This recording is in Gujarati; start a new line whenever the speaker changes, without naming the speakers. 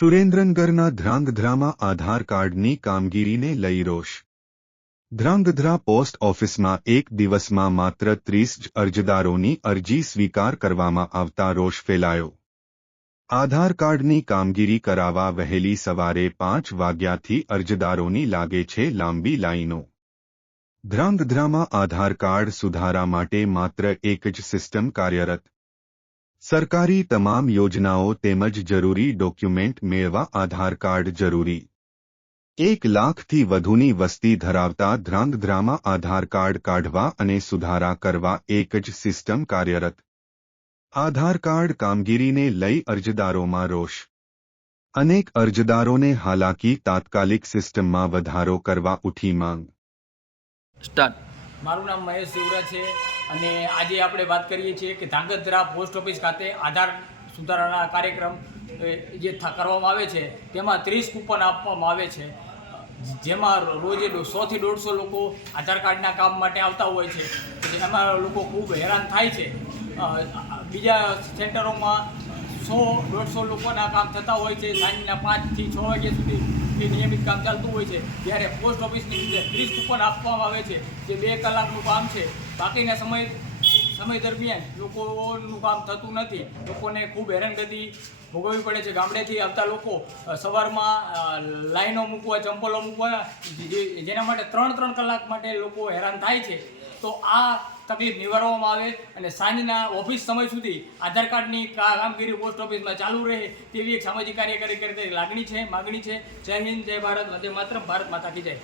સુરેન્દ્રનગરના ધ્રાંગધ્રામાં આધાર કાર્ડની કામગીરીને લઈ રોષ. ધ્રાંગધ્રા પોસ્ટ ઓફિસમાં એક દિવસમાં માત્ર ત્રીસ જ અરજદારોની અરજી સ્વીકાર કરવામાં આવતા રોષ ફેલાયો. આધાર કાર્ડની કામગીરી કરાવવા વહેલી સવારે પાંચ વાગ્યાથી અરજદારોની લાગે છે લાંબી લાઈનો. ધ્રાંગધ્રામાં આધાર કાર્ડ સુધારા માટે માત્ર એક જ સિસ્ટમ કાર્યરત. સરકારી તમામ યોજનાઓ તેમજ જરૂરી ડોક્યુમેન્ટ મેળવા આધાર કાર્ડ જરૂરી. એક લાખથી વધુની વસ્તી ધરાવતા ધ્રાંગધ્રામાં આધાર કાર્ડ કાઢવા અને સુધારા કરવા એક જ સિસ્ટમ કાર્યરત. આધાર કાર્ડ કામગીરીને લઈ અરજદારોમાં રોષ. અનેક અરજદારોને હાલાકી તાત્કાલિક સિસ્ટમમાં વધારો કરવા ઉઠી માંગ.
સ્ટાર્ટ.
મારું નામ મહેશ શિવરા છે. અને આજે આપણે વાત કરીએ છીએ કે ધાંગધ્રા પોસ્ટ ઓફિસ ખાતે આધાર સુધારાના કાર્યક્રમ જે કરવામાં આવે છે, તેમાં ત્રીસ કૂપન આપવામાં આવે છે. જેમાં રોજે સોથી દોઢસો લોકો આધાર કાર્ડના કામ માટે આવતા હોય છે. એમાં લોકો ખૂબ હેરાન થાય છે. બીજા સેન્ટરોમાં સો દોઢસો લોકોના કામ થતા હોય છે. સાંજના પાંચથી છ વાગ્યા સુધી એ નિયમિત કામ ચાલતું હોય છે, જ્યારે પોસ્ટ ઓફિસની અંદર ત્રીસ કૂપન આપવામાં આવે છે, જે બે કલાકનું કામ છે. બાકીના સમય સમય દરમિયાન લોકોનું કામ થતું નથી. લોકોને ખૂબ હેરાનગતિ ભોગવવી પડે છે. ગામડેથી આવતા લોકો સવારમાં લાઈનો મૂકવા, ચંપલો મૂકવા, જે- જેના માટે ત્રણ ત્રણ કલાક માટે લોકો હેરાન થાય છે. તો આ તકલીફ નિવારવામાં આવે અને સાંજના ઓફિસ સમય સુધી આધાર કાર્ડની કામગીરી પોસ્ટ ઓફિસમાં ચાલુ રહે તેવી એક સામાજિક કાર્યકારી કરતી લાગણી છે, માગણી છે. જય હિન્દ, જય ભારત, વંદે માત્ર ભારત માતા કી જય.